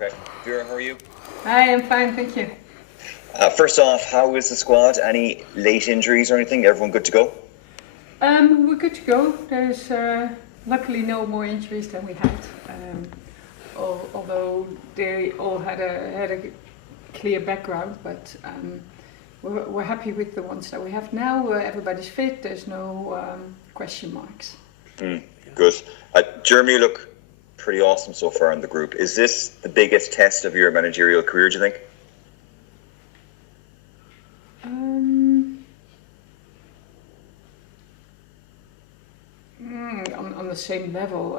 Okay. Vera, how are you? Hi, I'm fine, thank you. First off, how is the squad? Any late injuries or anything? Everyone good to go? We're good to go. There's luckily no more injuries than we had. Although they all had a clear background, but we're happy with the ones that we have now. Everybody's fit. There's no question marks. Good. Germany look pretty awesome so far in the group. Is this the biggest test of your managerial career, do you think? On the same level.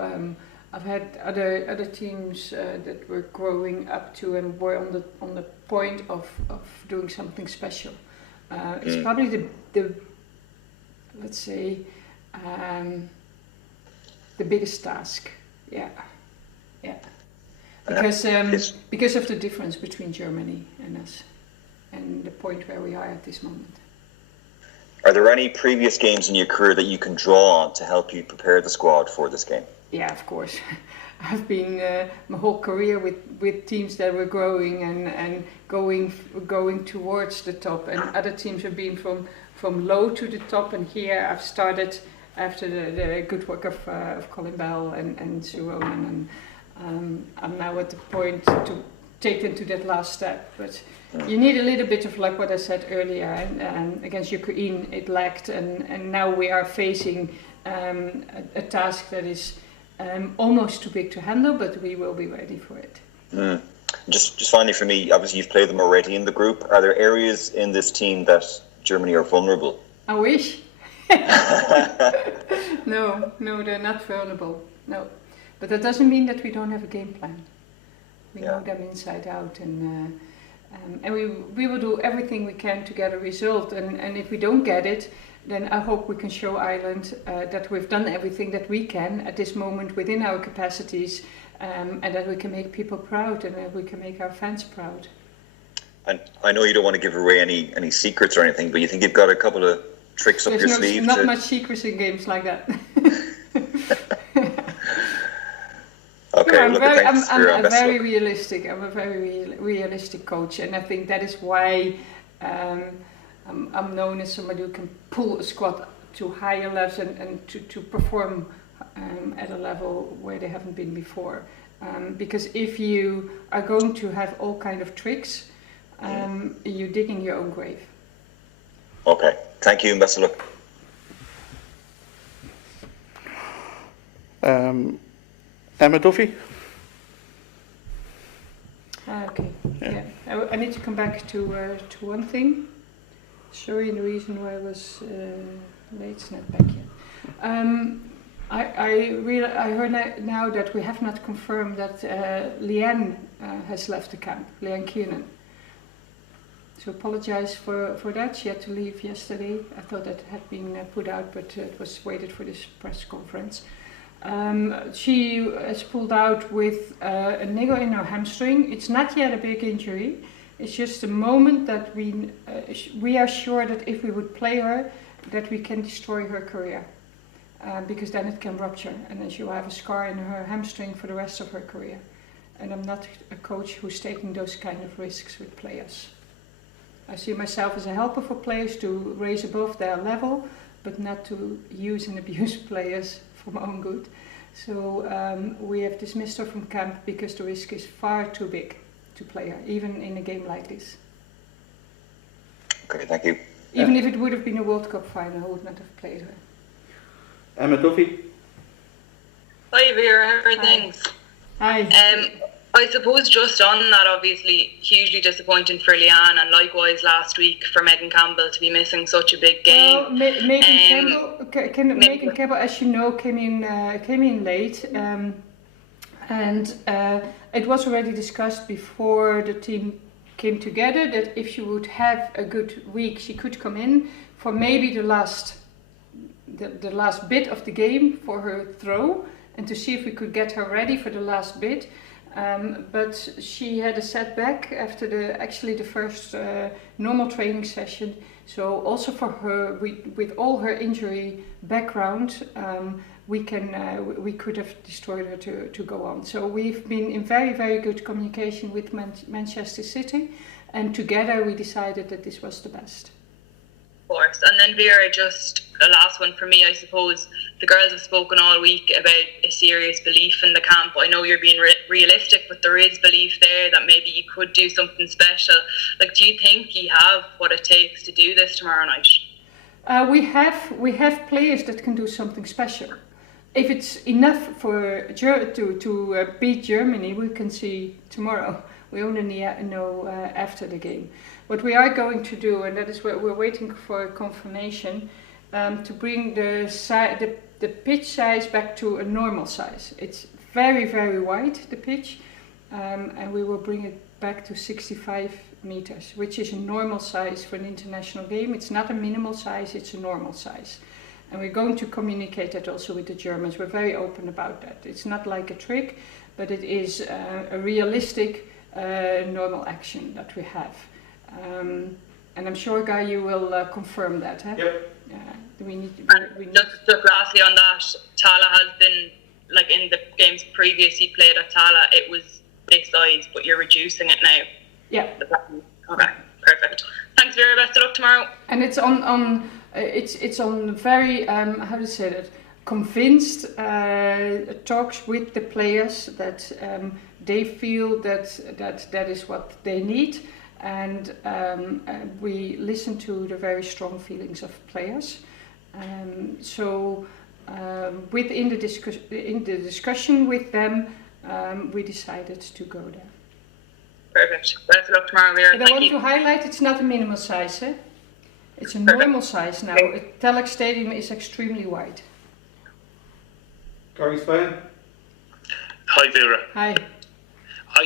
I've had other teams that were growing up to and were on the point of doing something special. It's probably the let's say the biggest task. Yeah. Because of the difference between Germany and us, and the point where we are at this moment. Are there any previous games in your career that you can draw on to help you prepare the squad for this game? Yeah, of course. I've been my whole career with teams that were growing and going towards the top, and other teams have been from low to the top. And here I've started after the good work of Colin Bell and Sue Ronan, and I'm now at the point to take them to that last step. But you need a little bit of luck, what I said earlier. And against Ukraine it lacked, and now we are facing a task that is almost too big to handle, but we will be ready for it. Just finally for me, obviously you've played them already in the group. Are there areas in this team that Germany are vulnerable? I wish. No, they're not vulnerable. No, but that doesn't mean that we don't have a game plan. We know them inside out, and we will do everything we can to get a result. And if we don't get it, then I hope we can show Ireland that we've done everything that we can at this moment within our capacities, and that we can make people proud, and that we can make our fans proud. And I know you don't want to give away any secrets or anything, but you think you've got a couple of tricks up your sleeve? There's not much secrets in games like that. Okay, I'm very realistic. I'm a very realistic coach, and I think that is why I'm known as somebody who can pull a squad to higher levels and to perform at a level where they haven't been before. Because if you are going to have all kind of tricks, you're digging your own grave. Okay, thank you and best of luck. Emma Duffy. Okay, yeah. I need to come back to one thing. Sorry, the reason why I was late is not back yet. I heard now that we have not confirmed that Leanne has left the camp, Leanne Kiernan. So apologize for that. She had to leave yesterday. I thought that had been put out, but it was waited for this press conference. She has pulled out with a niggle in her hamstring. It's not yet a big injury. It's just a moment that we are sure that if we would play her, that we can destroy her career, because then it can rupture, and then she will have a scar in her hamstring for the rest of her career. And I'm not a coach who's taking those kind of risks with players. I see myself as a helper for players to raise above their level, but not to use and abuse players for my own good. So we have dismissed her from camp because the risk is far too big to play her, even in a game like this. Okay, thank you. Even if it would have been a World Cup final, I would not have played her. Emma Duffy. Hi Vera, how are things? Hi. I suppose just on that, obviously hugely disappointing for Leanne, and likewise last week for Megan Campbell to be missing such a big game. Well, Megan Campbell, as you know, came in late, and it was already discussed before the team came together that if she would have a good week, she could come in for maybe the last bit of the game for her throw, and to see if we could get her ready for the last bit. But she had a setback after the first normal training session. So also for her, with all her injury background, we could have destroyed her to go on. So we've been in very, very good communication with Manchester City, and together we decided that this was the best. Of course. And then Vera, just a last one for me, I suppose. The girls have spoken all week about a serious belief in the camp. I know you're being realistic, but there is belief there that maybe you could do something special. Like, do you think you have what it takes to do this tomorrow night? We have players that can do something special. If it's enough for to beat Germany, we can see tomorrow. We only know after the game. What we are going to do, and that is what we're waiting for confirmation, to bring the pitch size back to a normal size. It's very, very wide, the pitch, and we will bring it back to 65 meters, which is a normal size for an international game. It's not a minimal size, it's a normal size. And we're going to communicate that also with the Germans. We're very open about that. It's not like a trick, but it is a realistic normal action that we have. And I'm sure, Guy, you will confirm that. Huh? Yep. Just lastly on that, Tala has been, like in the games previous he played at Tala, it was this size, but you're reducing it now. Yeah. Okay, perfect. Thanks, Vera. Best of luck tomorrow. And it's on very how to say that, convinced talks with the players that they feel that is what they need, and we listen to the very strong feelings of players. Within the discussion with them, we decided to go there. Perfect. Best of luck tomorrow, Vera. But I want to highlight, it's not a minimal size, eh? It's a normal size now. Telex Stadium is extremely wide. Gary Spain. Hi, Vera. Hi.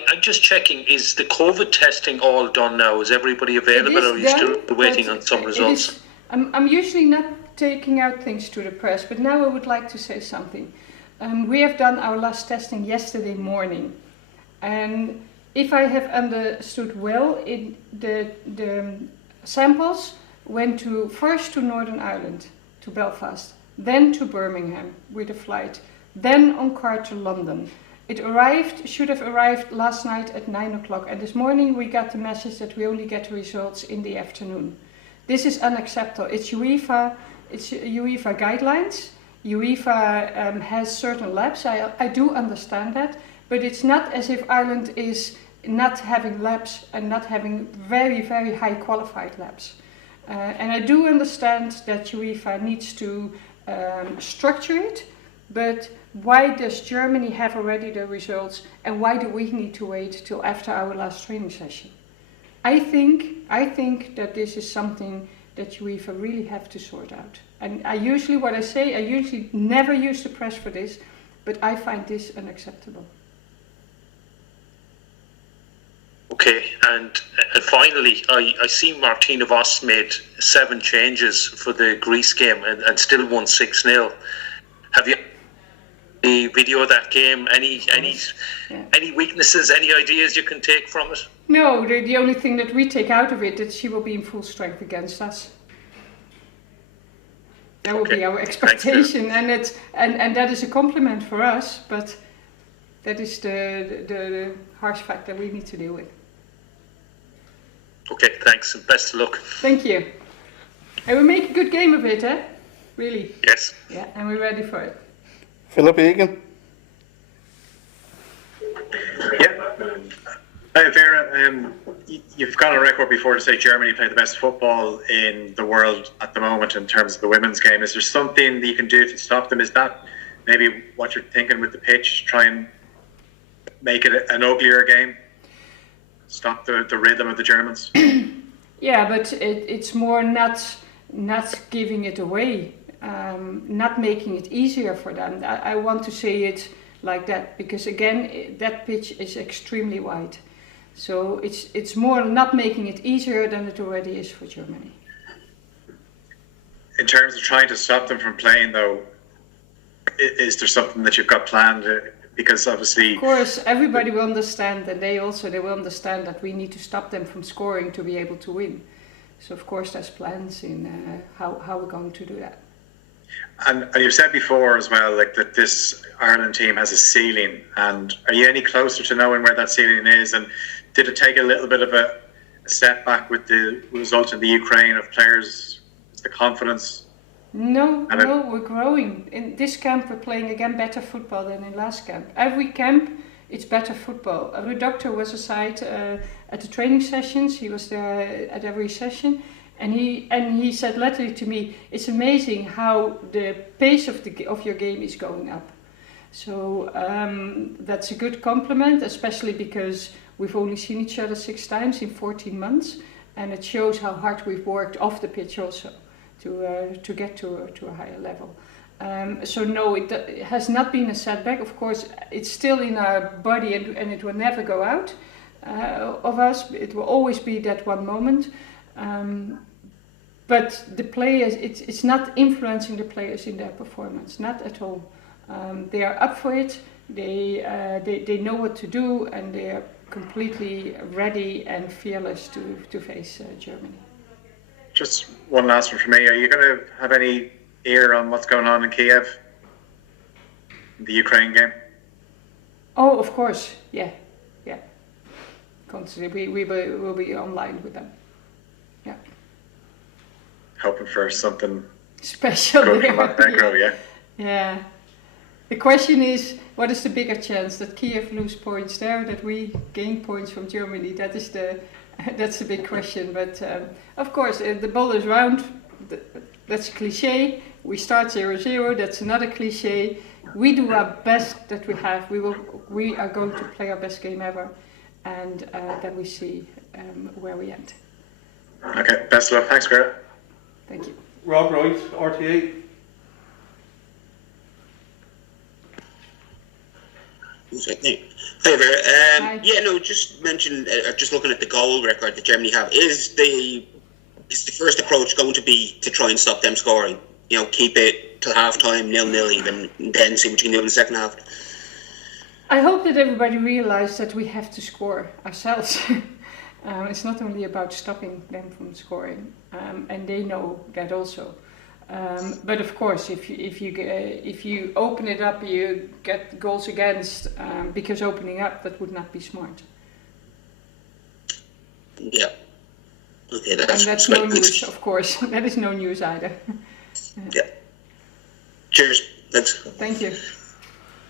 I'm just checking, is the COVID testing all done now? Is everybody available, or are you still waiting on some results? I'm usually not taking out things to the press, but now I would like to say something. We have done our last testing yesterday morning, and if I have understood well, the samples went first to Northern Ireland, to Belfast, then to Birmingham with a flight, then on car to London. It should have arrived last night at 9 o'clock, and this morning we got the message that we only get the results in the afternoon. This is unacceptable. It's UEFA guidelines. UEFA has certain labs. I do understand that, but it's not as if Ireland is not having labs and not having very, very high qualified labs. And I do understand that UEFA needs to structure it, but why does Germany have already the results, and why do we need to wait till after our last training session? I think that this is something that UEFA really have to sort out. And I usually never use the press for this, but I find this unacceptable. Okay, and finally, I see Martina Voss made 7 changes for the Greece game and still won 6-0. Have you the video of that game? Any weaknesses, any ideas you can take from it? No, the only thing that we take out of it is she will be in full strength against us. That will be our expectation, and that is a compliment for us, but that is the harsh fact that we need to deal with. Okay, thanks, and best of luck. Thank you. And we make a good game of it, eh? Really. Yes. Yeah, and we're ready for it. Philip Egan. Yeah. Hi, Vera. You've got a record before to say Germany play the best football in the world at the moment in terms of the women's game. Is there something that you can do to stop them? Is that maybe what you're thinking with the pitch? Try and make it an uglier game? Stop the rhythm of the Germans? Yeah, but it's more not giving it away, not making it easier for them. I want to say it like that, because again, that pitch is extremely wide. So it's more not making it easier than it already is for Germany. In terms of trying to stop them from playing, though, is there something that you've got planned? Because obviously, of course, everybody will understand, and they will understand that we need to stop them from scoring to be able to win. So of course, there's plans in how we're going to do that. And you've said before as well, like that this Ireland team has a ceiling. And are you any closer to knowing where that ceiling is? And did it take a little bit of a setback with the result in the Ukraine of players, the confidence? No, we're growing. In this camp, we're playing again better football than in last camp. Every camp, it's better football. The doctor was aside at the training sessions. He was there at every session, and he said literally to me, "It's amazing how the pace of your game is going up." So that's a good compliment, especially because we've only seen each other 6 times in 14 months, and it shows how hard we've worked off the pitch also to get to a higher level. So no, it has not been a setback. Of course, it's still in our body, and it will never go out of us. It will always be that one moment. But the players, it's not influencing the players in their performance, not at all. They are up for it. They know what to do, and they are completely ready and fearless to face Germany. Just one last one for me. Are you going to have any ear on what's going on in Kiev, the Ukraine game? Oh, of course, yeah. Constantly, we will be online with them. Yeah. Hoping for something Special good there. from Montenegro, yeah. Yeah. The question is, what is the bigger chance that Kiev lose points there, that we gain points from Germany? That's the big question. But of course, the ball is round. That's a cliche. We start 0-0. That's another cliche. We do our best that we have. We are going to play our best game ever, and then we see where we end. Okay, best of luck. Thanks, Vera. Thank you. Rob Wright, RTA. Hi there. Hi. Yeah, no, just mentioned, just looking at the goal record that Germany have, is the first approach going to be to try and stop them scoring? You know, keep it till half time, 0-0 even, and then see what you can do in the second half? I hope that everybody realizes that we have to score ourselves. It's not only about stopping them from scoring, and they know that also. But of course, if you open it up, you get goals against, because opening up, that would not be smart. Yeah. Okay, And that's that's great. no news, of course. That is no news either. Yeah. Cheers. Thanks. Thank you.